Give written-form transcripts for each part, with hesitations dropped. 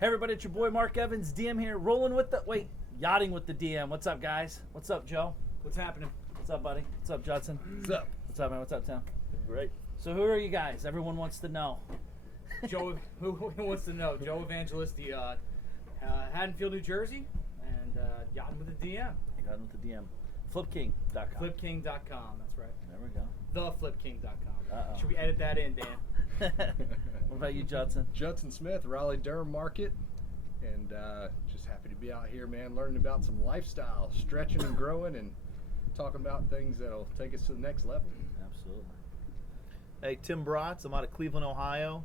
Hey everybody, it's your boy Mark Evans, DM here, Yachting with the DM. What's up, guys? What's up, Joe? What's happening? What's up, buddy? What's up, Judson? What's up? What's up, man? What's up, Tim? Great. So who are you guys? Everyone wants to know. Joe, who wants to know? Joe Evangelisti, Haddonfield, New Jersey, and Yachting with the DM. Yachting with the DM. FlipKing.com. FlipKing.com, that's right. There we go. TheFlipKing.com. Uh-oh. Should we edit that in, Dan? What about you, Judson? Judson Smith, Raleigh-Durham Market, and just happy to be out here, man, learning about some lifestyle, stretching and growing, and talking about things that'll take us to the next level. Absolutely. Hey, Tim Bratz. I'm out of Cleveland, Ohio.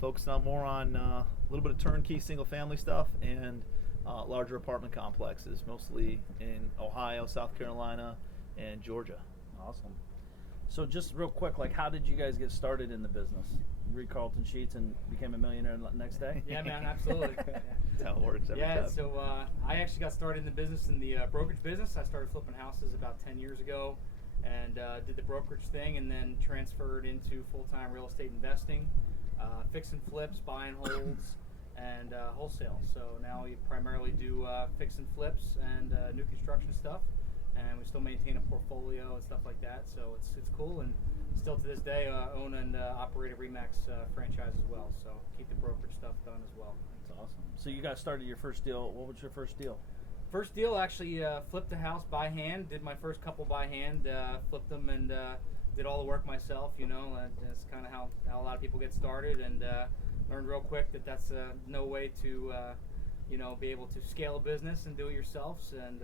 Focusing on more on a little bit of turnkey single-family stuff and larger apartment complexes, mostly in Ohio, South Carolina, and Georgia. Awesome. So just real quick, like, how did you guys get started in the business? You read Carlton Sheets and became a millionaire the next day? Yeah, man, absolutely. That's how it works every time. So I actually got started in the business, in the brokerage business. I started flipping houses about 10 years ago and did the brokerage thing, and then transferred into full-time real estate investing, fix and flips, buy and holds, and wholesale. So now we primarily do fix and flips and new construction stuff, and we still maintain a portfolio and stuff like that. So it's cool, and still to this day own and operate a Remax franchise as well. So keep the brokerage stuff done as well. That's awesome. So you guys started your first deal. What was your first deal? First deal, actually flipped a house by hand. Did my first couple by hand, flipped them, and did all the work myself. You know, that's kind of how a lot of people get started, and learned real quick that that's no way to be able to scale a business and do it yourselves. And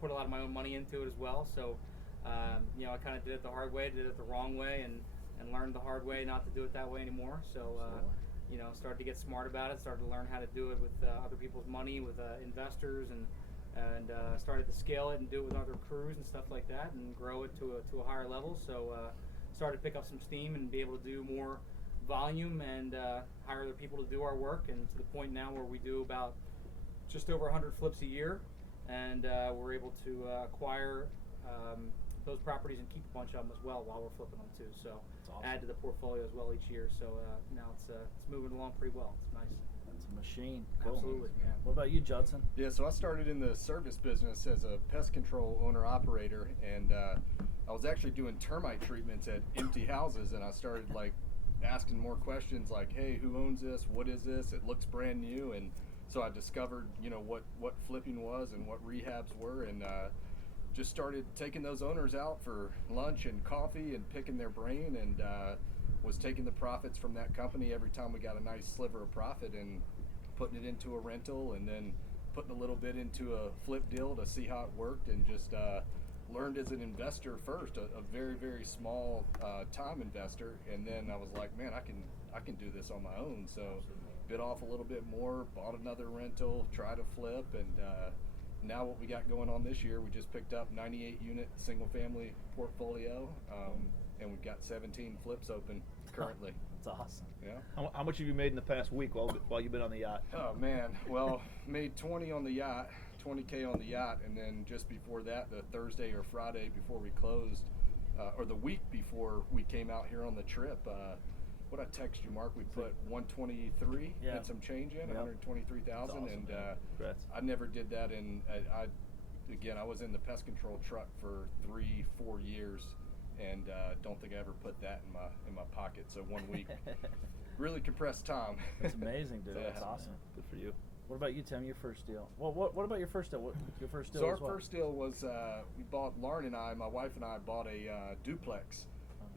put a lot of my own money into it as well. So I kind of did it the hard way, did it the wrong way, and learned the hard way not to do it that way anymore. So started to get smart about it, started to learn how to do it with other people's money, with investors, and started to scale it and do it with other crews and stuff like that, and grow it to a higher level. So started to pick up some steam and be able to do more volume and hire other people to do our work, and to the point now where we do about just over 100 flips a year, and we're able to acquire those properties and keep a bunch of them as well while we're flipping them too. So awesome. Add to the portfolio as well each year. So now it's moving along pretty well. It's nice. That's a machine. Cool. Absolutely. Yeah. What about you, Judson? Yeah, so I started in the service business as a pest control owner-operator, and I was actually doing termite treatments at empty houses, and I started asking more questions like, hey, who owns this? What is this? It looks brand new. And so I discovered, what flipping was and what rehabs were, and just started taking those owners out for lunch and coffee and picking their brain, and was taking the profits from that company every time we got a nice sliver of profit and putting it into a rental, and then putting a little bit into a flip deal to see how it worked, and just learned as an investor first, a very, very small time investor, and then I was like, man, I can do this on my own. So bit off a little bit more, bought another rental, tried to flip, and now what we got going on this year, we just picked up 98 unit single family portfolio, and we've got 17 flips open currently. That's awesome. Yeah. How much have you made in the past week while you've been on the yacht? Oh man, well, made 20 on the yacht, 20K on the yacht, and then just before that, the Thursday or Friday before we closed, or the week before we came out here on the trip, what I text you, Mark, we put 123 and some change in, 123,000, awesome, and I never did that I was in the pest control truck for 3-4 years, and don't think I ever put that in my pocket. So 1 week, really compressed time. That's amazing, dude. That's awesome. Good for you. What about you, Tim? Your first deal? Well, what about your first deal? Your first deal? So our first deal was Lauren and I, my wife and I, bought a duplex.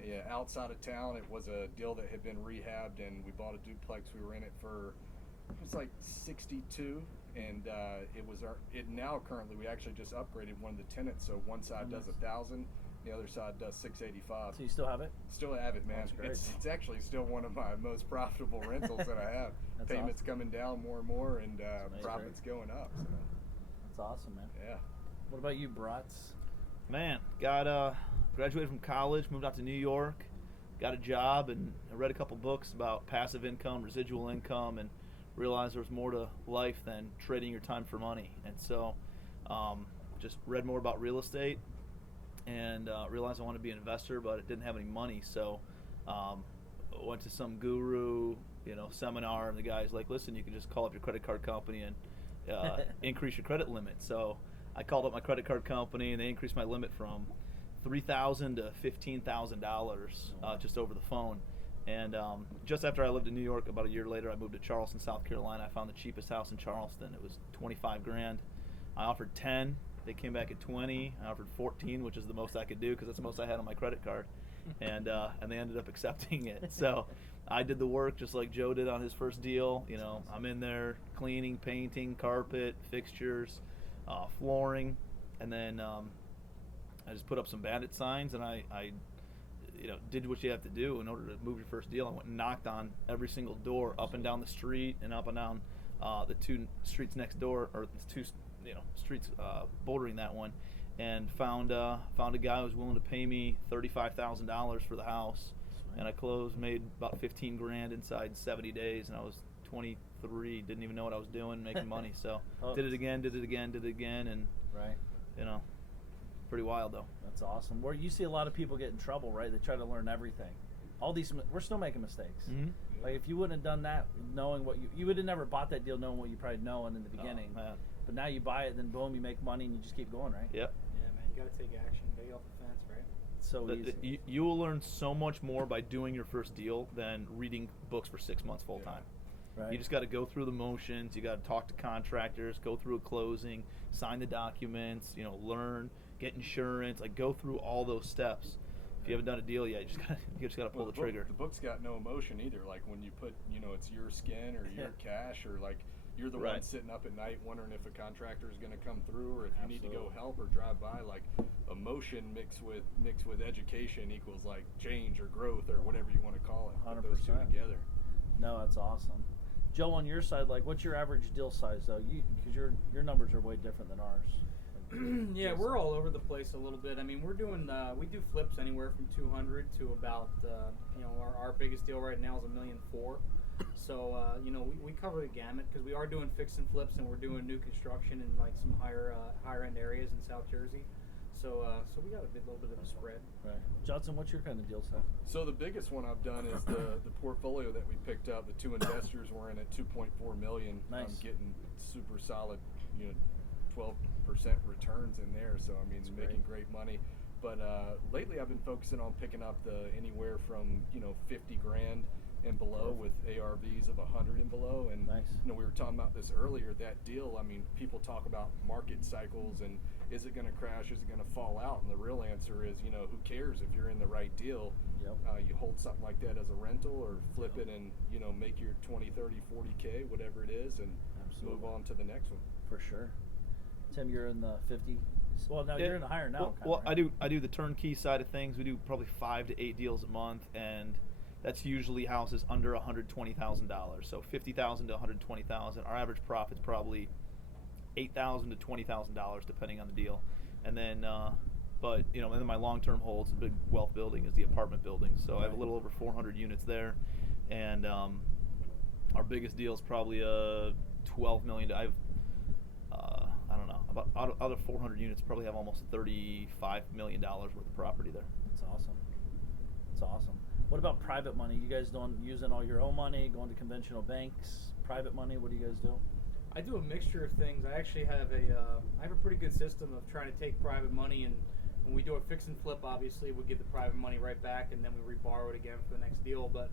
Yeah, outside of town. It was a deal that had been rehabbed, and we bought a duplex. We were in it for, it was like 62, and now currently we actually just upgraded one of the tenants, so one side does 1,000, the other side does 685. So you still have it? Still have it, man. That's great. It's actually still one of my most profitable rentals that I have. That's Payments awesome. coming down more and more, and profits going up. So. That's awesome, man. Yeah. What about you, Bratz? Man, graduated from college, moved out to New York, got a job, and I read a couple books about passive income, residual income, and realized there was more to life than trading your time for money. And so just read more about real estate, and realized I wanted to be an investor, but I didn't have any money. So went to some guru seminar, and the guy's like, listen, you can just call up your credit card company and increase your credit limit. So I called up my credit card company, and they increased my limit from $3,000 to $15,000 just over the phone. And just after I lived in New York, about a year later, I moved to Charleston, South Carolina. I found the cheapest house in Charleston. It was $25,000. I offered 10. They came back at 20. I offered 14, which is the most I could do because that's the most I had on my credit card. And they ended up accepting it. So I did the work just like Joe did on his first deal. I'm in there cleaning, painting, carpet, fixtures, flooring, and then I just put up some bandit signs, and I did what you have to do in order to move your first deal. I went and knocked on every single door up and down the street and up and down the two streets next door, or the two streets bordering that one, and found a guy who was willing to pay me $35,000 for the house. Sweet. And I made about $15,000 inside 70 days, and I was 23, didn't even know what I was doing, making money. So did it again, and right. Pretty wild though. That's awesome. Where you see a lot of people get in trouble, right? They try to learn everything. We're still making mistakes. Mm-hmm. Like if you wouldn't have done that, knowing what you would have never bought that deal, knowing what you probably know in the beginning. Oh, man. But now you buy it, then boom, you make money, and you just keep going, right? Yep. Yeah, man, you got to take action, get off the fence, right? So easy. You will learn so much more by doing your first deal than reading books for 6 months full time. Right. You just got to go through the motions. You got to talk to contractors, go through a closing, sign the documents. Learn, get insurance. Like go through all those steps. If you haven't done a deal yet, you just got to pull the trigger. The book's got no emotion either. Like when you put, it's your skin or your cash, or like you're the one sitting up at night wondering if a contractor is going to come through, or if you need to go help or drive by. Like emotion mixed with education equals like change or growth or whatever you want to call it. 100%. Put those two together. No, that's awesome. Joe, on your side, like, what's your average deal size though? Because your numbers are way different than ours. Yeah, we're all over the place a little bit. I mean, we're doing we do flips anywhere from 200 to about our biggest deal right now is $1.4 million. So we cover the gamut because we are doing fix and flips, and we're doing new construction in like some higher end areas in South Jersey. So we got a little bit of a spread. Right. Johnson, what's your kind of deal size? So the biggest one I've done is the portfolio that we picked up. The two investors were in at $2.4 million. Nice. I'm getting super solid, 12% returns in there. So I mean, That's making great money. But lately, I've been focusing on picking up anywhere from $50,000 and below, with ARVs of 100 and below. And nice. we were talking about this earlier. That deal. I mean, people talk about market cycles and is it going to crash? Is it going to fall out? And the real answer is, who cares if you're in the right deal? Yep. You hold something like that as a rental, or flip it and make your 20, 30, 40K, whatever it is, and move on to the next one. For sure. Tim, you're in the 50. Well, now you're in the higher now. Well, right? I do the turnkey side of things. We do probably 5 to 8 deals a month, and that's usually houses under $120,000. So $50,000 to $120,000. Our average profit's probably $8,000 to $20,000 depending on the deal. And then, and then my long-term holds, the big wealth building, is the apartment building. So I have a little over 400 units there, and our biggest deal is probably $12 million. I have about out of 400 units, probably have almost $35 million worth of property there. That's awesome. That's awesome. What about private money? You guys using all your own money, going to conventional banks, private money? What do you guys do? I do a mixture of things. I actually have a pretty good system of trying to take private money, and when we do a fix and flip, obviously we give the private money right back, and then we reborrow it again for the next deal. But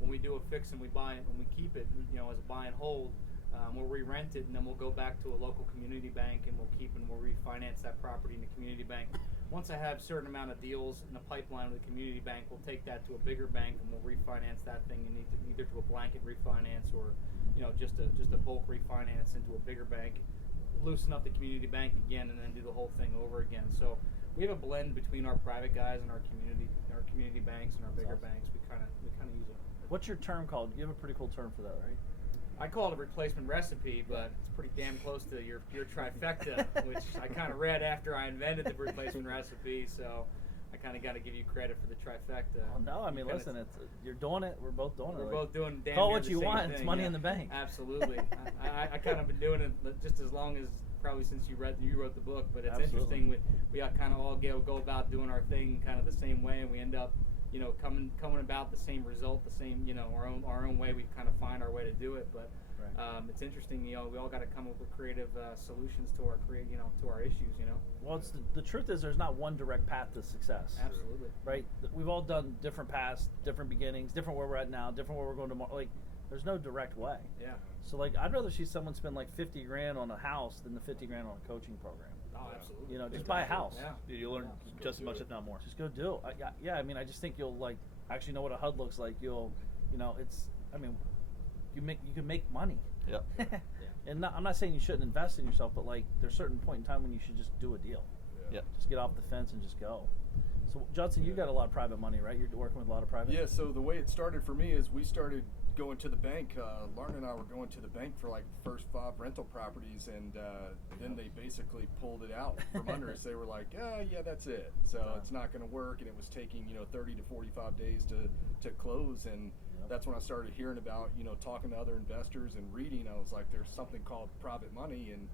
when we do a fix and we buy it and we keep it, as a buy and hold, we'll re-rent it, and then we'll go back to a local community bank, and we'll refinance that property in the community bank. Once I have a certain amount of deals in the pipeline with the community bank, we'll take that to a bigger bank, and we'll refinance that thing either to a blanket refinance or just a bulk refinance into a bigger bank, loosen up the community bank again, and then do the whole thing over again. So we have a blend between our private guys and our community banks and our bigger banks. We kind of use it. What's your term called? You have a pretty cool term for that, right? I call it a replacement recipe, but it's pretty damn close to your trifecta, which I kind of read after I invented the replacement recipe. So I kind of got to give you credit for the trifecta. Well, no, I mean, listen, you're doing it. We're both doing it. We're both doing damn call near what the you same want. thing, It's money in the bank. Absolutely. I kind of been doing it just as long as probably since you wrote the book. But it's Absolutely. interesting. We kind of all go about doing our thing kind of the same way, and we end up coming about the same result, the same, our own way. We kind of find our way to do it, but Right. it's interesting. We all got to come up with creative solutions to our to our issues. Well, it's the truth is there's not one direct path to success. Absolutely. Right? We've all done different paths, different beginnings, different where we're at now, different where we're going tomorrow. Like, there's no direct way. Yeah. So, like, I'd rather see someone spend like 50 grand on a house than the 50 grand on a coaching program. Oh, absolutely. Just buy a house. Yeah. Dude, you learn just as much, if not more. Just go do it. I mean, I just think you'll like actually know what a HUD looks like. You can make money. Yep. And I'm not saying you shouldn't invest in yourself, but like there's a certain point in time when you should just do a deal. Yep. Just get off the fence and just go. So Judson, you got a lot of private money, right? You're working with a lot of private. Yeah, so the way it started for me is we started going to the bank. Lauren and I were going to the bank for like the first 5 rental properties, and then they basically pulled it out from under us. They were like, yeah, that's it. So it's not going to work, and it was taking 30 to 45 days to close, and that's when I started hearing about talking to other investors and reading. I was like, there's something called private money, and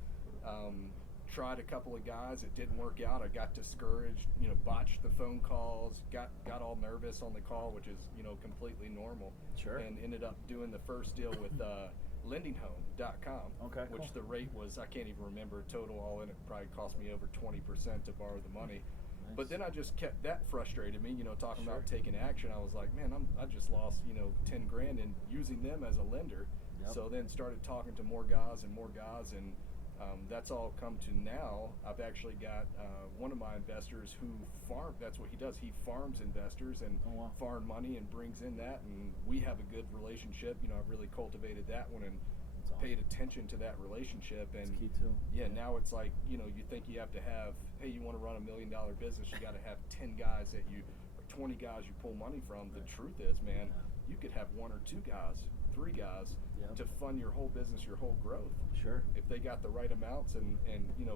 tried a couple of guys. It didn't work out. I got discouraged, botched the phone calls, got all nervous on the call, which is, completely normal. Sure. And ended up doing the first deal with lendinghome.com, Okay, which cool. the rate was, I can't even remember, total all in, it probably cost me over 20% to borrow the money. Nice. But then I just kept, that frustrated me, talking Sure. about taking action. I was like, man, I just lost, 10 grand in using them as a lender. Yep. So then started talking to more guys, and that's all come to now. I've actually got one of my investors who that's what he does. He farms investors and Oh, wow. farm money and brings in that, and we have a good relationship. I've really cultivated that one and That's awesome. paid attention to that relationship. And That's key too. yeah, now it's like, you think you have to have, hey, you want to run $1 million business, you got to have 10 guys or 20 guys you pull money from. The truth is, man, you could have 1 or 2 guys, 3 guys Yep. to fund your whole business, your whole growth. Sure. If they got the right amounts and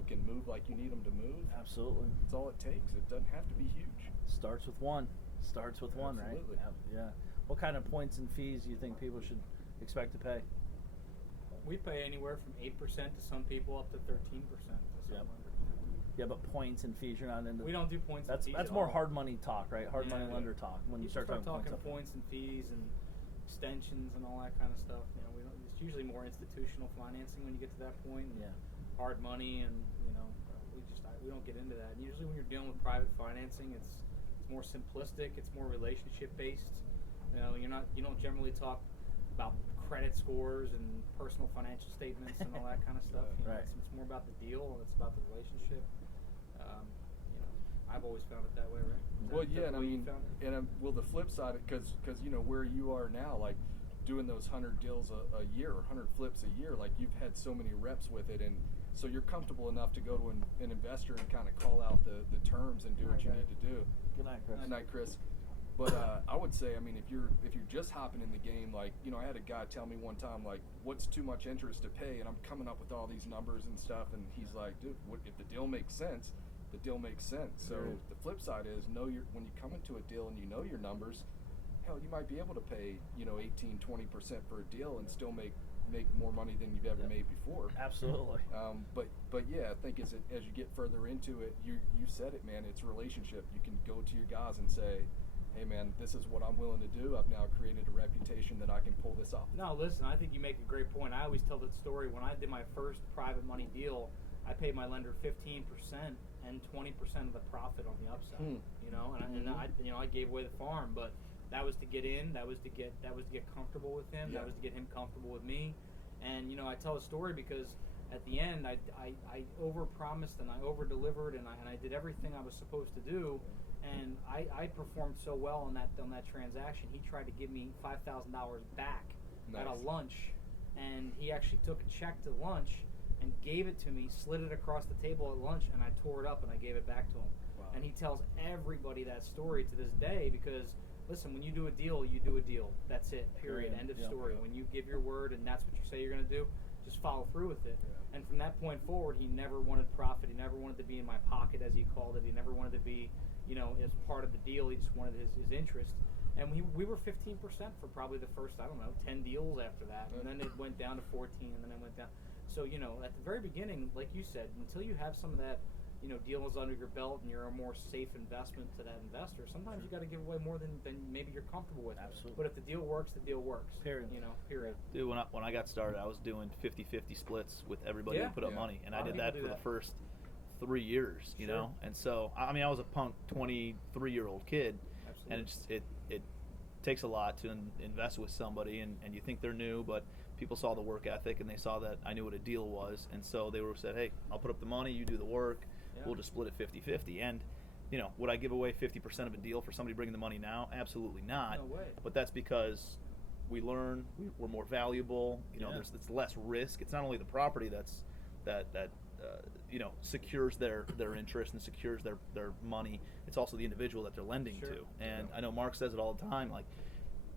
can move like you need them to move, Absolutely. that's all it takes. It doesn't have to be huge. Starts with one. Absolutely. Right? Yeah. What kind of points and fees do you think people should expect to pay? We pay anywhere from 8% to some people up to 13% to some Yep. lenders. Yeah, but points and fees, you're not into. We don't do points That's and fees that's at more all. hard money talk, right? Hard money Yeah. lender talk. When you start talking points and fees and extensions and all that kind of stuff, we don't. It's usually more institutional financing when you get to that point. And Yeah. hard money, and we don't get into that. And usually, when you're dealing with private financing, it's more simplistic. It's more relationship based. You don't generally talk about credit scores and personal financial statements and all that kind of stuff. Right. It's more about the deal, and it's about the relationship. I've always found it that way, right? Well, Is that yeah, and the I way you mean, found it? the flip side, because where you are now, like doing those 100 deals a year or 100 flips a year, like you've had so many reps with it, and so you're comfortable enough to go to an investor and kind of call out the terms and do what you need to do. Good night, Chris. Good night, Chris. But I would say, I mean, if you're just hopping in the game, like, I had a guy tell me one time, like, what's too much interest to pay? And I'm coming up with all these numbers and stuff, and he's like, dude, if the deal makes sense, the deal makes sense. So Right. the flip side is when you come into a deal and you know your numbers, hell, you might be able to pay 18-20% for a deal and still make more money than you've ever Yep. made before. Absolutely. But yeah, I think as you get further into it, you said it, man. It's a relationship. You can go to your guys and say, hey, man, this is what I'm willing to do. I've now created a reputation that I can pull this off. No, listen, I think you make a great point. I always tell that story. When I did my first private money deal, I paid my lender 15% and 20% of the profit on the upside. I gave away the farm, but that was to get in. That was to get comfortable with him. Yeah. That was to get him comfortable with me. And I tell a story because at the end, I overpromised and I over-delivered and I did everything I was supposed to do. And I performed so well on that transaction. He tried to give me $5,000 back at a Nice. lunch, and he actually took a check to lunch and gave it to me, slid it across the table at lunch, and I tore it up and I gave it back to him. Wow. And he tells everybody that story to this day because, listen, when you do a deal, you do a deal. That's it, period, Period. end of Yeah. story. Yeah. When you give your word and that's what you say you're going to do, just follow through with it. Yeah. And from that point forward, he never wanted profit. He never wanted to be in my pocket, as he called it. He never wanted to be, as part of the deal. He just wanted his interest. And we were 15% for probably the first, 10 deals after that. And then it went down to 14, and then it went down. So, at the very beginning, like you said, until you have some of that deal is under your belt and you're a more safe investment to that investor, sometimes you got to give away more than maybe you're comfortable with. Absolutely. But if the deal works, the deal works. Period. Period. Dude, when I got started, I was doing 50-50 splits with everybody who put up money, and I did that for the first 3 years, you know. And so, I mean, I was a punk 23-year-old kid, and it takes a lot to invest with somebody, and you think they're new, but people saw the work ethic and they saw that I knew what a deal was, and so they said, hey, I'll put up the money, you do the work, we'll just split it 50-50. And would I give away 50% of a deal for somebody bringing the money now? Absolutely not. No way. But that's because we learn, we're more valuable. It's less risk. It's not only the property that secures their interest and secures their money. It's also the individual that they're lending to. And I know Mark says it all the time. Like,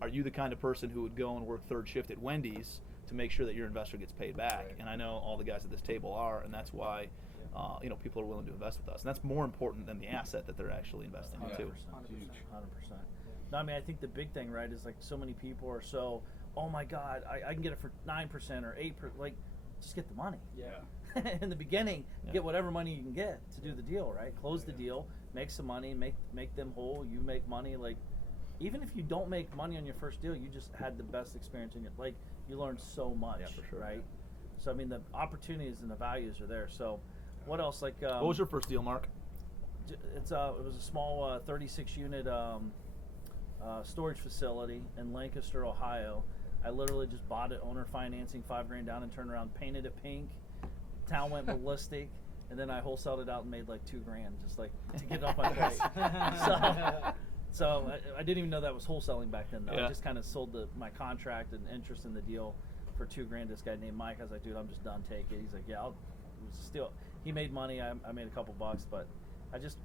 are you the kind of person who would go and work third shift at Wendy's to make sure that your investor gets paid back? And I know all the guys at this table are, and that's why people are willing to invest with us. And that's more important than the asset that they're actually investing into. 100%. No, I mean, I think the big thing, right, is like so many people are so, oh my God, I can get it for 9% or 8%. Like, just get the money. Yeah. In the beginning, get whatever money you can get to do the deal, right? Close the deal, make some money, make them whole. You make money. Like, even if you don't make money on your first deal, you just had the best experience in your, like, you learned so much, for sure. right? So I mean, the opportunities and the values are there. So, what else? Like, what was your first deal, Mark? It was a small 36 unit storage facility in Lancaster, Ohio. I literally just bought it, owner financing, $5,000 down, and turned around, painted it pink. Town went ballistic, and then I wholesaled it out and made like $2,000 just like to get it off my plate. So I didn't even know that was wholesaling back then, though. I just kind of sold my contract and interest in the deal for $2,000. This guy named Mike, I was like, dude, I'm just done, take it. He's like, yeah, he made money. I made a couple bucks, but I just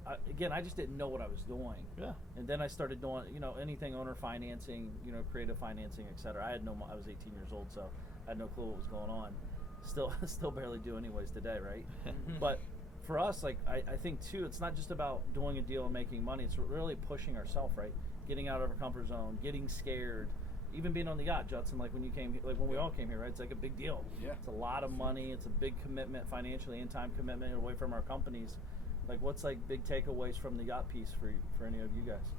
didn't know what I was doing. Yeah. And then I started doing, anything owner financing, creative financing, et cetera. I was 18 years old, so I had no clue what was going on. Still barely do anyways today, right? But for us, like, I think too, it's not just about doing a deal and making money. It's really pushing ourselves, right? Getting out of our comfort zone, getting scared, even being on the yacht, Judson. Like when we all came here, right? It's like a big deal. Yeah. It's a lot of money. It's a big commitment financially and time commitment away from our companies. Like, what's like big takeaways from the yacht piece for any of you guys?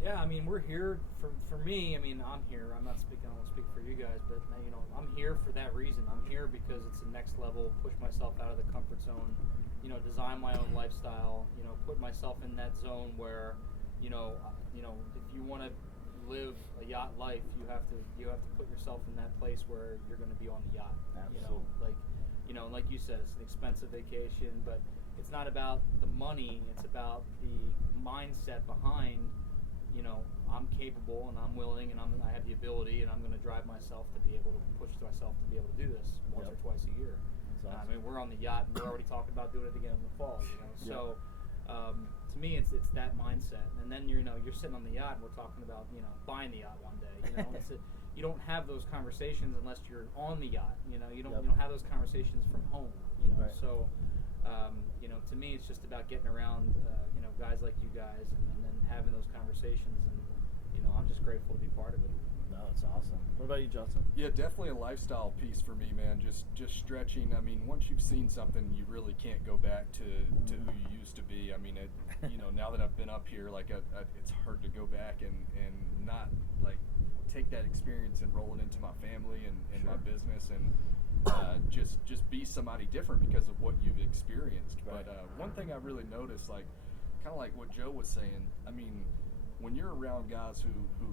Yeah, I mean, we're here for me. I mean, I'm here. I won't speak for you guys, but I'm here for that reason. I'm here because it's the next level. Push myself out of the comfort zone. Design my own lifestyle. Put myself in that zone where, if you want to live a yacht life, you have to put yourself in that place where you're going to be on the yacht. Absolutely. Like you said, it's an expensive vacation, but it's not about the money. It's about the mindset behind. I'm capable and I'm willing and I have the ability and I'm going to drive myself to be able to push myself to be able to do this once or twice a year. That's awesome. I mean, we're on the yacht and we're already talking about doing it again in the fall. So to me, it's that mindset. And then you're sitting on the yacht and we're talking about buying the yacht one day. You don't have those conversations unless you're on the yacht. You don't have those conversations from home. Right. So. To me, it's just about getting around, guys like you guys, and then having those conversations, and I'm just grateful to be part of it. No, it's awesome. What about you, Justin? Yeah, definitely a lifestyle piece for me, man. Just stretching. I mean, once you've seen something, you really can't go back to who you used to be. I mean, now that I've been up here, like, it's hard to go back and not like take that experience and roll it into my family and my business and. Just be somebody different because of what you've experienced. Right. But one thing I really noticed, like, kind of like what Joe was saying, I mean, when you're around guys who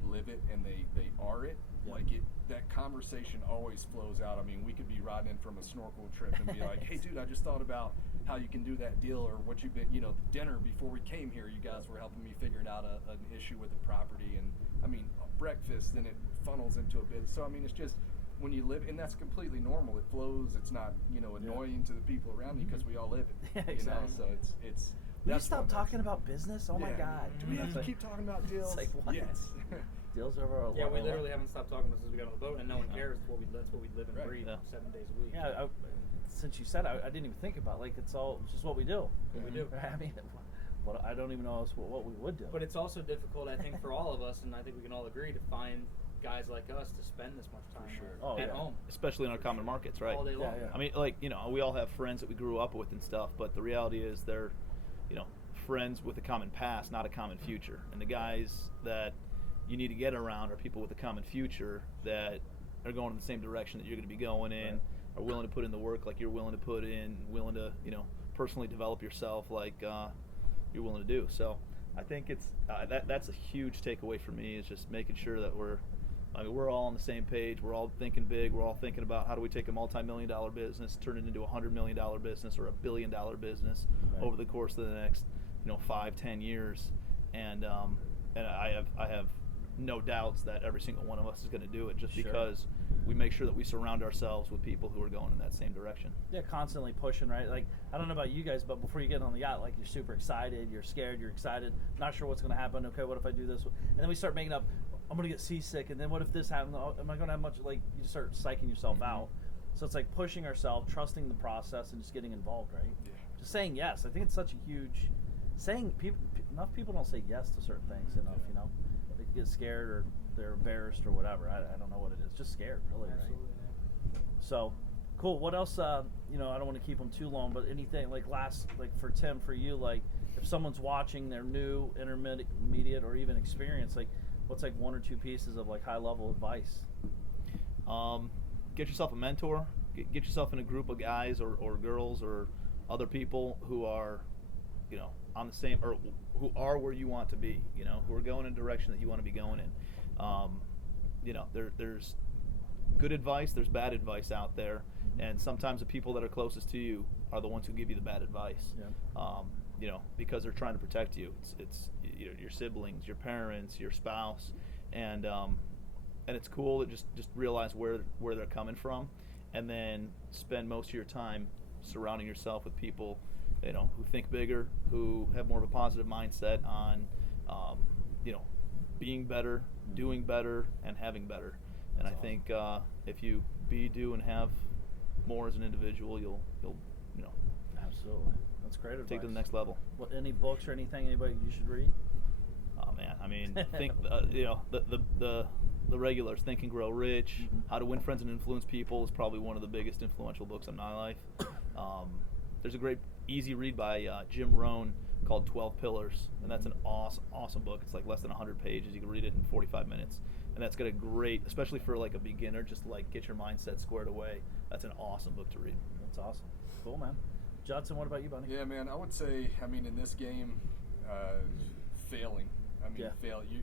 live it and they are it, like that conversation always flows out. I mean, we could be riding in from a snorkel trip and be like, hey, dude, I just thought about how you can do that deal, or what you've been, the dinner before we came here, you guys were helping me figuring out an issue with the property. And, I mean, breakfast, then it funnels into a bit. So, I mean, it's just, when you live, and that's completely normal. It flows. It's not, annoying to the people around you because we all live it. Yeah, exactly. So it's. Will you stop talking about business? Oh my God! Do we have to keep talking about deals? It's like, what? Yes. Deals over. Yeah, we literally haven't stopped talking about since we got on the boat, and no one cares. That's what we live and breathe 7 days a week. Yeah. Since you said, I didn't even think about it's just what we do. What we do. I mean, I don't even know what we would do. But it's also difficult, I think, for all of us, and I think we can all agree to find guys like us to spend this much time sure. Oh, at yeah. home especially in our common markets, right? all day long. yeah. I mean, like, you know, we all have friends that we grew up with and stuff, but the reality is they're, you know, friends with a common past, not a common future. And the guys that you need to get around are people with a common future that are going in the same direction that you're going to be going in, Right. are willing to put in the work like you're willing to put in, willing to, you know, personally develop yourself like you're willing to do. So I think it's that's a huge takeaway for me, is just making sure that we're all on the same page. We're all thinking big. We're all thinking about how do we take a multi-million-dollar business, turn it into a $100 million business or a billion-dollar business Right. over the course of the next, 5-10 years. And I have no doubts that every single one of us is going to do it, just Sure. because we make sure that we surround ourselves with people who are going in that same direction. Yeah, constantly pushing, right? Like, I don't know about you guys, but before you get on the yacht, like, you're super excited, you're scared, you're excited, not sure what's going to happen. Okay, what if I do this? And then we start making up, I'm going to get seasick, and then what if this happens? Am I going to have much? Like, you just start psyching yourself out. So it's like pushing ourselves, trusting the process, and just getting involved, right? Yeah. Just saying yes. I think it's such a huge saying. Enough people don't say yes to certain things enough. You know, they get scared or they're embarrassed or whatever. I don't know what it is. Just scared, really, right? Absolutely. So, cool. What else? I don't want to keep them too long, but anything like for Tim, for you, like if someone's watching, they're new, intermediate, or even experienced, like what's like one or two pieces of like high level advice? Get yourself a mentor. Get yourself in a group of guys or girls or other people who are, on the same, or who are where you want to be. Who are going in a direction that you want to be going in. There's good advice. There's bad advice out there, and sometimes the people that are closest to you are the ones who give you the bad advice. Yeah. Because they're trying to protect you. It's your siblings, your parents, your spouse, and it's cool to just realize where they're coming from, and then spend most of your time surrounding yourself with people, who think bigger, who have more of a positive mindset on, being better, doing better, and having better. And That's I think if you be, do, and have more as an individual, you'll Absolutely. That's great advice. take it to the next level. What, any books or anything anybody you should read? Oh man, I mean, think the regulars, Think and Grow Rich, Mhm. How to Win Friends and Influence People is probably one of the biggest influential books in my life. There's a great easy read by Jim Rohn called 12 Pillars, and that's an awesome book. It's like less than 100 pages. You can read it in 45 minutes, and that's got a great, especially for like a beginner, just to like get your mindset squared away. That's an awesome book to read. That's awesome. Cool, man. Judson, what about you, buddy? Yeah, man, I would say, in this game, failing. Yeah.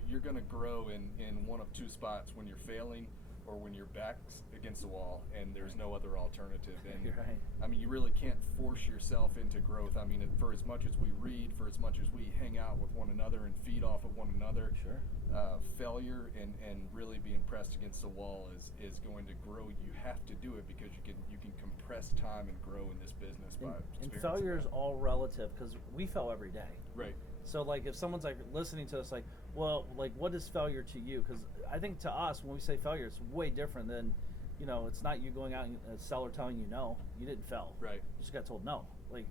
You're going to grow in one of two spots: when you're failing or when your back's against the wall and there's no other alternative. And You're right. you really can't force yourself into growth. For as much as we read, for as much as we hang out with one another and feed off of one another, Sure. failure and really being pressed against the wall is going to grow. You have to do it because you can compress time and grow in this business by And experiencing failure is that. all relative because we fail every day. Right. So, like, if someone's like listening to us, like, well, like, what is failure to you? Because I think to us, when we say failure, it's way different than, it's not you going out and a seller telling you no, you didn't fail. Right. You just got told no. Like,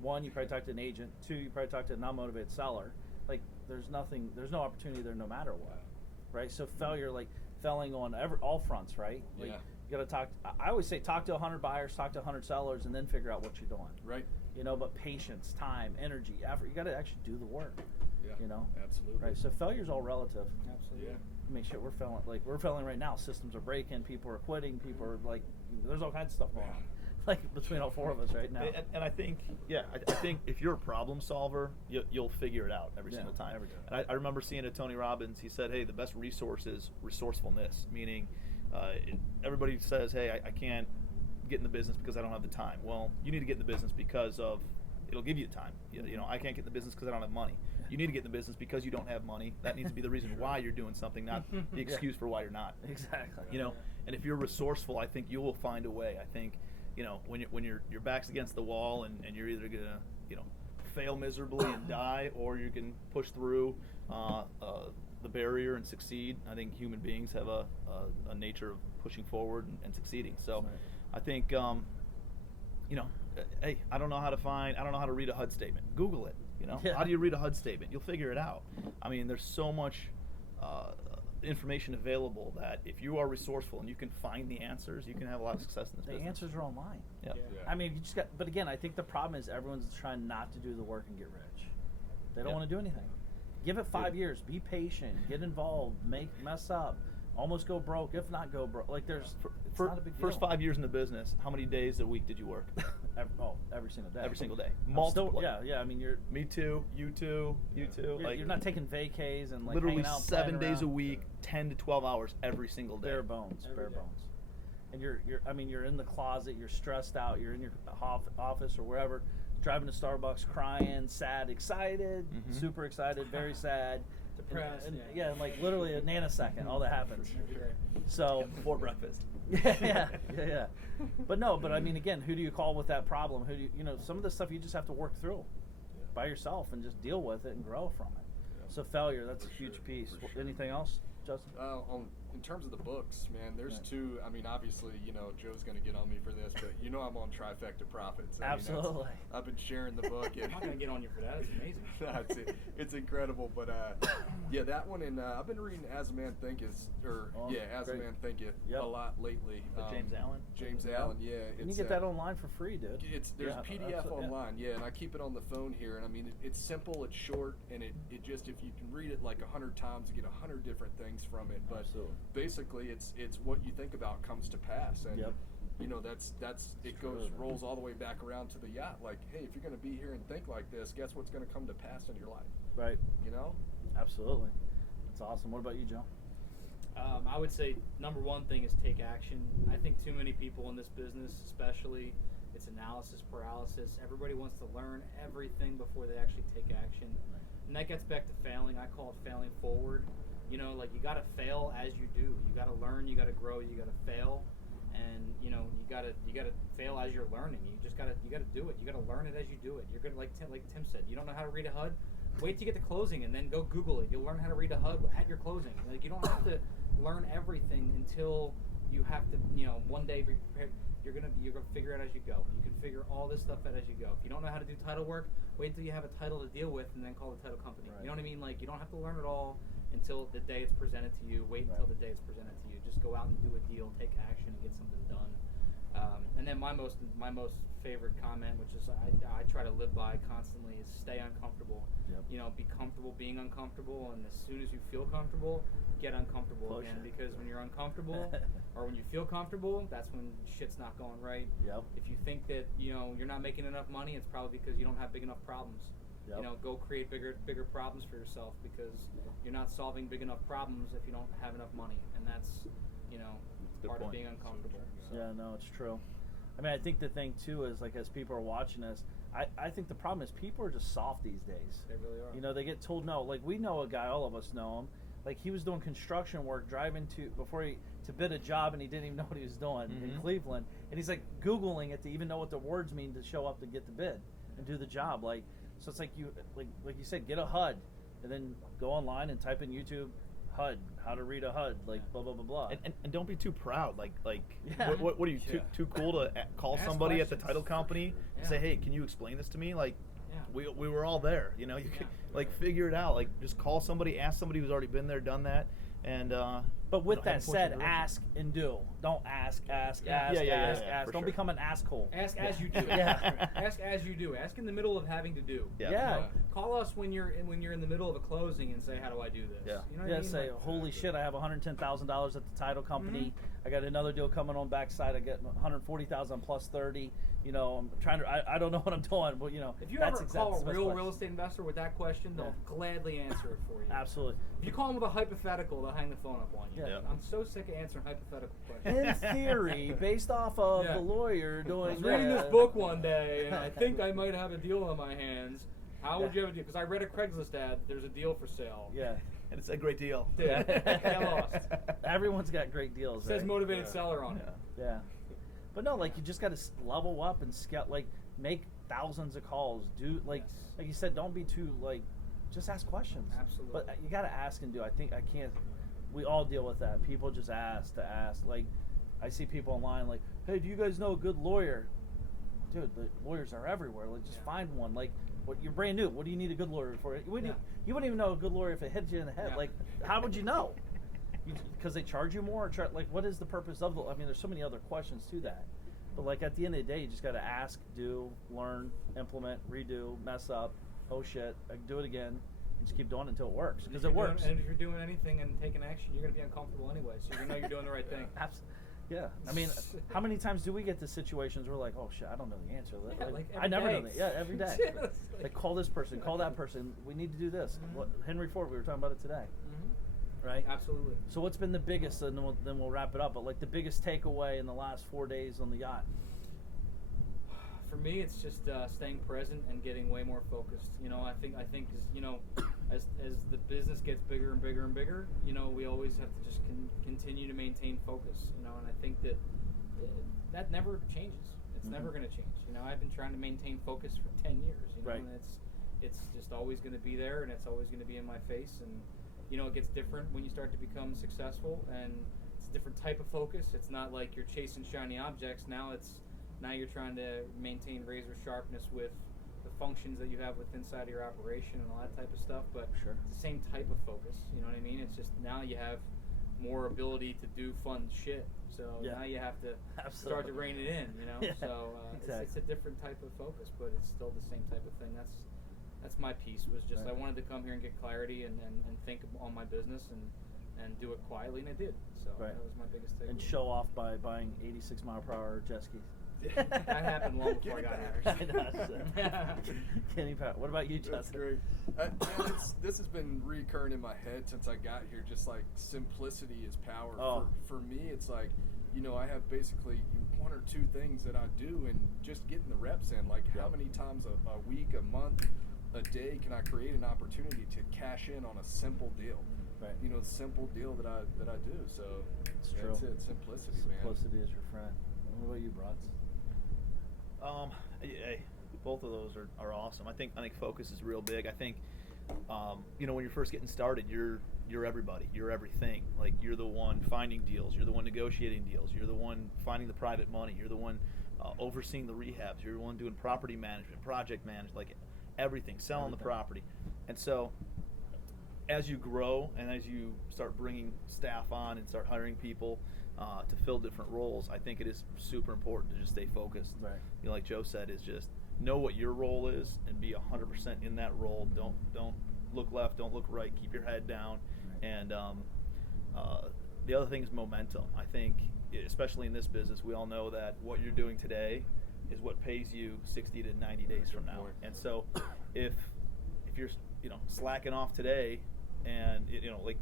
one, you probably talked to an agent. Two, you probably talked to a non-motivated seller. Like, there's no opportunity there no matter what, right? So failure, like, failing on all fronts, right? Like, Yeah. you got to talk. I always say talk to 100 buyers, talk to 100 sellers, and then figure out what you're doing. Right. But patience, time, energy, effort, you got to actually do the work. Yeah. Absolutely. Right? So failure's all relative. Absolutely. Yeah. I mean, shit, we're failing right now. Systems are breaking, people are quitting, people are like, there's all kinds of stuff going on. Like between all four of us right now. And I think, I think if you're a problem solver, you'll figure it out every single time. every time. And I remember seeing a Tony Robbins. He said, "Hey, the best resource is resourcefulness," meaning everybody says, "Hey, I can't get in the business because I don't have the time." Well, you need to get in the business because it'll give you time. I can't get in the business because I don't have money. You need to get in the business because you don't have money. That needs to be the reason why you're doing something, not the excuse for why you're not. Exactly. And if you're resourceful, I think you will find a way. I think, when your back's against the wall and you're either gonna, fail miserably and die, or you can push through the barrier and succeed. I think human beings have a nature of pushing forward and succeeding. So, Right. I think, hey, I don't know how to read a HUD statement. Google it. Yeah. How do you read a HUD statement? You'll figure it out. I mean, there's so much information available that if you are resourceful and you can find the answers, you can have a lot of success in this The business. answers are online. Yep. Yeah. I mean, you just got. But again, I think the problem is everyone's trying not to do the work and get rich. They don't Yep. want to do anything. Give it 5 years. Be patient. Get involved. Mess up. Almost go broke. If not go broke. Like there's. It's not a big deal. First 5 years in the business, how many days a week did you work? Every single day. Every single day. I'm Multiple. Still, yeah. I mean, you're. Me too. You too. You too. You're not taking vacays and like literally hanging out, 7 playing days a around. week, 10 to 12 hours every single day. Bare bones. Every Bare day. bones. And you're in the closet. You're stressed out. You're in your office or wherever, driving to Starbucks, crying, sad, excited, Mhm. super excited, very sad, Depressed, and, yeah. and like literally a nanosecond, all that happens. So Before breakfast. yeah. But I mean, again, who do you call with that problem? Who do you know? Some of the stuff you just have to work through by yourself and just deal with it and grow from it. So failure, that's a huge piece. for sure. Anything else, Justin? In terms of the books, man, there's Right. two. I mean, obviously, Joe's going to get on me for this, but I'm on Trifecta Profits. I mean, Absolutely. I've been sharing the book. I'm not gonna get on you for that. It's amazing. It's incredible, but yeah, that one, and I've been reading As a Man Thinketh, As a great. Man Thinketh Yep. a lot lately. With James Allen? James Yep. Allen, yeah. And you get that online for free, dude. There's Yeah, PDF absolutely, yeah. online, yeah, and I keep it on the phone here, and I mean it's simple, it's short, and it just, if you can read it like 100 times, you get 100 different things from it. But Absolutely. basically, it's what you think about comes to pass, and Yep. that's it goes rolls all the way back around to the yacht. Like, hey, if you're going to be here and think like this, guess what's going to come to pass in your life? Right. Absolutely. That's awesome. What about you, Joe? I would say number one thing is take action. I think too many people in this business, especially, it's analysis paralysis. Everybody wants to learn everything before they actually take action. Right. And that gets back to failing. I call it failing forward. Like you got to fail as you do. You got to learn, you got to grow, you got to fail. And you got to fail as you're learning. You got to do it. You got to learn it as you do it. You're going to like Tim said, you don't know how to read a HUD? Wait to get to closing and then go Google it. You'll learn how to read a HUD at your closing. Like you don't have to learn everything until you have to, one day be prepared. You're gonna figure it out as you go. You can figure all this stuff out as you go. If you don't know how to do title work, wait until you have a title to deal with and then call the title company. Right. You know what I mean? Like you don't have to learn it all until the day it's presented to you. Wait until the day it's presented to you. Just go out and do a deal, take action, and get something done. And then my most favorite comment, which is I try to live by constantly, is stay uncomfortable. Yep. Be comfortable being uncomfortable, and as soon as you feel comfortable, get uncomfortable Push again. it. Because when you're uncomfortable, or when you feel comfortable, that's when shit's not going right. Yep. If you think that you're not making enough money, it's probably because you don't have big enough problems. Yep. Go create bigger problems for yourself, because you're not solving big enough problems if you don't have enough money, and that's Good part of point. being uncomfortable. So. Yeah, no, it's true. I mean, I think the thing too is, like, as people are watching us, I think the problem is people are just soft these days. They really are. They get told no. Like, we know a guy, all of us know him. Like, he was doing construction work, driving to bid a job, and he didn't even know what he was doing in Cleveland. And he's like Googling it to even know what the words mean to show up to get the bid and do the job. Like, so it's like you said, get a HUD, and then go online and type in YouTube HUD, how to read a HUD, like blah blah blah blah. And don't be too proud. Yeah. What are you too cool to call Ask somebody at the questions. title company and Yeah. say, hey, can you explain this to me? Like, Yeah. we were all there. You could figure it out. Like, just call somebody, ask somebody who's already been there, done that, and. But with have that them point you said, in the direction. ask and do. Don't ask. Yeah, ask. for Don't sure. become an asshole. Ask as you do. Yeah. Ask as you do. Ask in the middle of having to do. Yeah. Yeah. Call us when you're in the middle of a closing and say, how do I do this? Yeah. You know what Yeah, I mean? say, Like, holy shit, I have $110,000 at the title company. I got another deal coming on backside. I get $140,000 plus 30. I'm trying to. I don't know what I'm doing, but if you that's ever exactly call a the real question. real estate investor with that question, they'll gladly answer it for you. Absolutely. If you call them with a hypothetical, they'll hang the phone up on you. Yeah. I'm so sick of answering hypothetical questions. In theory, based off of Yeah. the lawyer I doing was reading this that. book one day, and I think I might have a deal on my hands. How would you have a deal? Because I read a Craigslist ad. There's a deal for sale. Yeah. And it's a great deal. Dude, get lost. Everyone's got great deals. It says right? motivated Yeah. seller on it. Yeah. But no, like, you just got to level up and make thousands of calls. Do like you said, don't be too just ask questions. Absolutely. But you got to ask and do. I think I can't. We all deal with that. People just ask to ask. Like, I see people online like, hey, do you guys know a good lawyer? Dude, the lawyers are everywhere. Like, just find one. Like, you're brand new. What do you need a good lawyer for? You wouldn't even know a good lawyer if it hit you in the head. Yeah. Like, how would you know? because they charge you more, or like what is the purpose of the? I mean, there's so many other questions to that. But like at the end of the day, you just got to ask, do, learn, implement, redo, mess up. Oh shit, I can do it again. And just keep doing it until it works, because it works. And if you're doing anything and taking action, you're going to be uncomfortable anyway. So you know you're doing the right thing. Yeah, I mean, how many times do we get to situations where we're like, oh shit, I don't know the answer. Yeah, like I never day. know that. Yeah, every day. Yes, Like call this person, call that person. We need to do this. What, Henry Ford, we were talking about it today, right? Absolutely. So what's been the biggest, and then we'll wrap it up, but like the biggest takeaway in the last 4 days on the yacht? For me, it's just staying present and getting way more focused. You know, I think as the business gets bigger and bigger and bigger, you know, we always have to just continue to maintain focus. You know, and I think that that never changes. It's never going to change. You know, I've been trying to maintain focus for 10 years. You know, Right. and it's just always going to be there, and it's always going to be in my face. And you know, it gets different when you start to become successful, and it's a different type of focus. It's not like you're chasing shiny objects. Now you're trying to maintain razor sharpness with the functions that you have with inside of your operation and all that type of stuff. But Sure. it's the same type of focus. You know what I mean? It's just now you have more ability to do fun shit. So Yeah. now you have to start to rein it in. You know. Yeah, So exactly. it's a different type of focus, but it's still the same type of thing. That's my piece. Was just Right. I wanted to come here and get clarity and think on my business and do it quietly, and I did. So Right. that was my biggest takeaway. And show off by buying that 86-mile-per-hour jet skis. happened long before I got here. I know. Kenny Pat, what about you, That's Justin? great. This has been recurring in my head since I got here. Just like simplicity is power. Oh. For me, it's like, you know, I have basically one or two things that I do, and just getting the reps in. Like, how many times a week, a month, a day can I create an opportunity to cash in on a simple deal? Right. You know, the simple deal that I do. So It's that's true. it. Simplicity, Simplicity is your friend. What about you, Brods? Hey, both of those are awesome. I think focus is real big. I think you know, when you're first getting started, you're everybody, you're everything. Like, you're the one finding deals, you're the one negotiating deals, you're the one finding the private money, you're the one overseeing the rehabs, you're the one doing property management, project management, like everything, selling the property. And so as you grow and as you start bringing staff on and start hiring people to fill different roles, I think it is super important to just stay focused. Right. You know, like Joe said, is just know what your role is and be 100% in that role. Don't look left, don't look right. Keep your head down. Right. And the other thing is momentum. I think, especially in this business, we all know that what you're doing today is what pays you 60 to 90 days from now. And so, if you're slacking off today, and like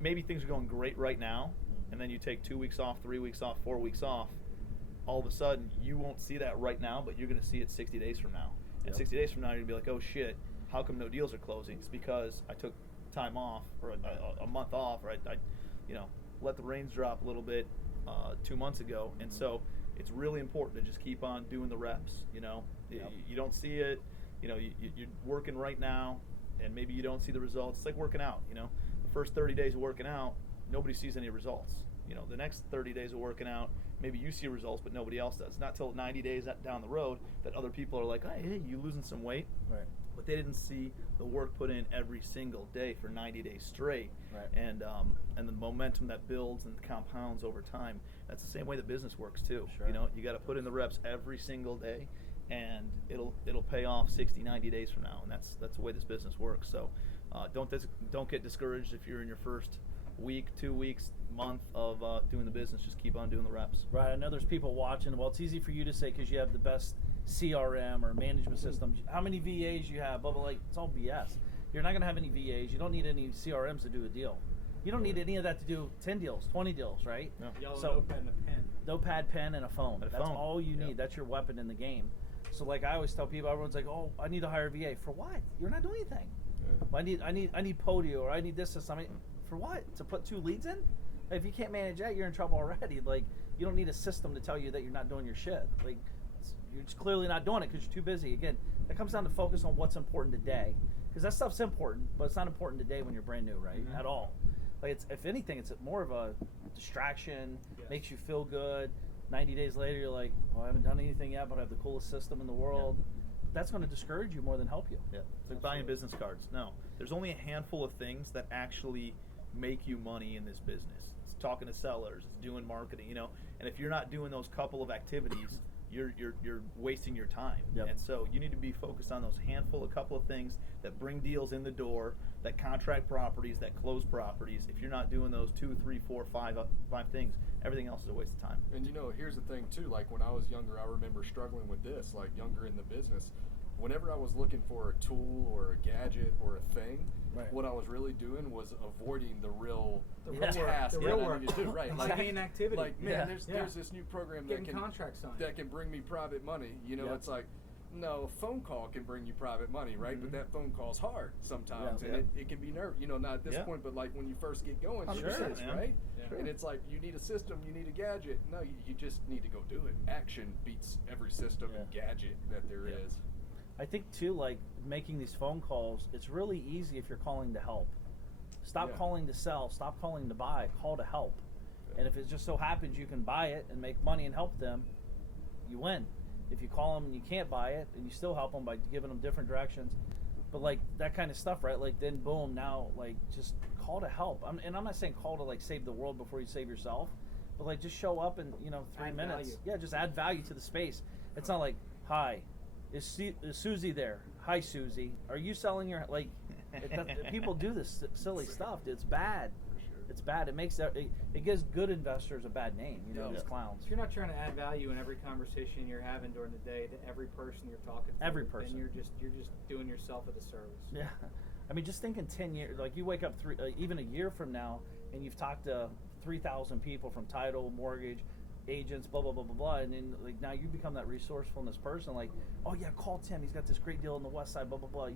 maybe things are going great right now, and then you take 2 weeks off, 3 weeks off, 4 weeks off, all of a sudden you won't see that right now, but you're going to see it 60 days from now. And 60 days from now, you're going to be like, oh shit, how come no deals are closing? It's because I took time off, or a month off, or I let the reins drop a little bit 2 months ago. And so it's really important to just keep on doing the reps. You don't see it, you're working right now, and maybe you don't see the results. It's like working out. The first 30 days of working out, nobody sees any results. The next 30 days of working out, maybe you see results, but nobody else does. Not till 90 days down the road that other people are like, hey, you losing some weight. Right. But they didn't see the work put in every single day for 90 days straight. Right. And the momentum that builds and compounds over time. That's the same way the business works too. Sure. You got to put in the reps every single day, and it'll pay off 60, 90 days from now. And that's the way this business works. So don't get discouraged if you're in your first week, 2 weeks, month of doing the business. Just keep on doing the reps. Right. I know there's people watching. Well, it's easy for you to say because you have the best CRM or management system. How many VAs you have? Blah, blah, like, it's all BS. You're not going to have any VAs. You don't need any CRMs to do a deal. You don't need any of that to do 10 deals, 20 deals, right? No. Yellow So- notepad and a pen. Notepad, pen, and a phone. And a That's phone. all you need. Yep. That's your weapon in the game. So, like I always tell people, everyone's like, "Oh, I need to hire a VA for what? You're not doing anything. Well, I need Podio, or I need this or something. For what? To put 2 leads in? If you can't manage that, you're in trouble already. Like, you don't need a system to tell you that you're not doing your shit. Like, you're just clearly not doing it because you're too busy. Again, that comes down to focus on what's important today, because that stuff's important, but it's not important today when you're brand new, right? Mm-hmm. At all. Like, it's, if anything, it's more of a distraction. Yes. Makes you feel good. 90 days later, you're like, well, I haven't done anything yet, but I have the coolest system in the world. That's going to discourage you more than help you. Yeah, it's like buying business cards. No, there's only a handful of things that actually make you money in this business. It's talking to sellers, it's doing marketing, you know. And if you're not doing those couple of activities, you're wasting your time. Yep. And so you need to be focused on those handful, a couple of things that bring deals in the door, that contract properties, that close properties. If you're not doing those 2, 3, 4, 5 things, everything else is a waste of time. And you know, here's the thing too, like when I was younger, I remember struggling with this, like younger in the business. Whenever I was looking for a tool or a gadget or a thing, Right. what I was really doing was avoiding the real work. task The that real I work. needed to do. Right. Like main activity. Like, man, Yeah. there's this new program Getting that can contracts signed. that can bring me private money. You know, Yep. it's like, no, a phone call can bring you private money, right? But that phone call's hard sometimes, Yeah. and Yeah. it can be you know, not at this Yeah. point, but like when you first get going, Sure, it is, man. right? Yeah. And it's like, you need a system, you need a gadget. No, you just need to go do it. Action beats every system and gadget that there Yeah. is. I think too, like making these phone calls, it's really easy if you're calling to help. Stop Yeah. calling to sell, stop calling to buy, call to help. Yeah. And if it just so happens you can buy it and make money and help them, you win. If you call them and you can't buy it, and you still help them by giving them different directions, but like that kind of stuff, right? Like then boom, now like just call to help. And I'm not saying call to like save the world before you save yourself, but like just show up in 3 Add minutes. value. Yeah, just add value to the space. It's not like, hi, is Susie there? Hi, Susie. Are you selling your like? People do this silly stuff. It's bad. For sure. It's bad. It makes it gives good investors a bad name. You know, Yeah. these clowns. If you're not trying to add value in every conversation you're having during the day to every person you're talking to, Every person. then you're just doing yourself a disservice. Yeah, I mean, just think in 10 years. Like you wake up even a year from now, and you've talked to 3,000 people from title, mortgage, agents, blah blah blah blah blah, and then like now you become that resourcefulness person. Like, oh yeah, call Tim. He's got this great deal on the west side. Blah blah blah.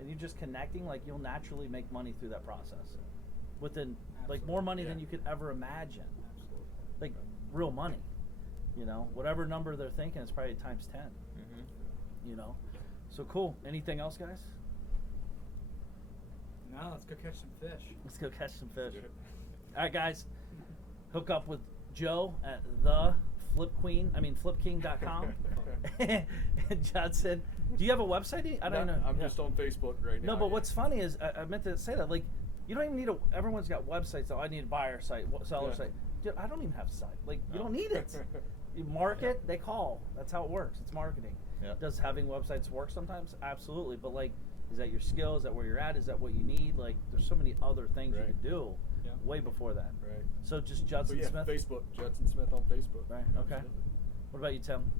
And you're just connecting. Like you'll naturally make money through that process. Within like more money than Yeah. you could ever imagine. Absolutely. Like real money. You know, whatever number they're thinking, it's probably times 10. Mm-hmm. You know, so cool. Anything else, guys? No, let's go catch some fish. Let's go catch some fish. Do it. All right, guys. Hook up with Joe at flipking.com. And Judson, do you have a website? I don't know. I'm Yeah. just on Facebook right now. No, but yeah. what's funny is I meant to say that. Like, you don't even need everyone's got websites. So I need a buyer site, seller Yeah. site. Dude, I don't even have a site. Like, you No. don't need it. You market, they call. That's how it works. It's marketing. Yeah. Does having websites work sometimes? Absolutely. But like, is that your skill? Is that where you're at? Is that what you need? Like, there's so many other things you Right. could do Yeah. way before that. Right. So just So Judson yeah, Smith. Facebook, Judson Smith on Facebook. Right. Okay. Absolutely. What about you, Tim?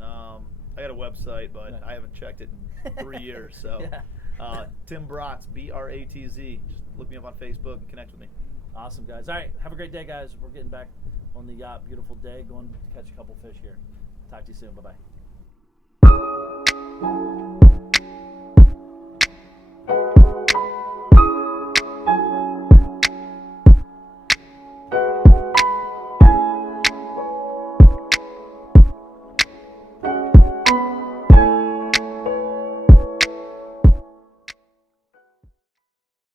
I got a website, but Yeah. I haven't checked it in 3 years. So, Yeah. Tim Bratz, BRATZ. Just look me up on Facebook and connect with me. Awesome, guys. All right. Have a great day, guys. We're getting back on the yacht. Beautiful day. Going to catch a couple fish here. Talk to you soon. Bye bye.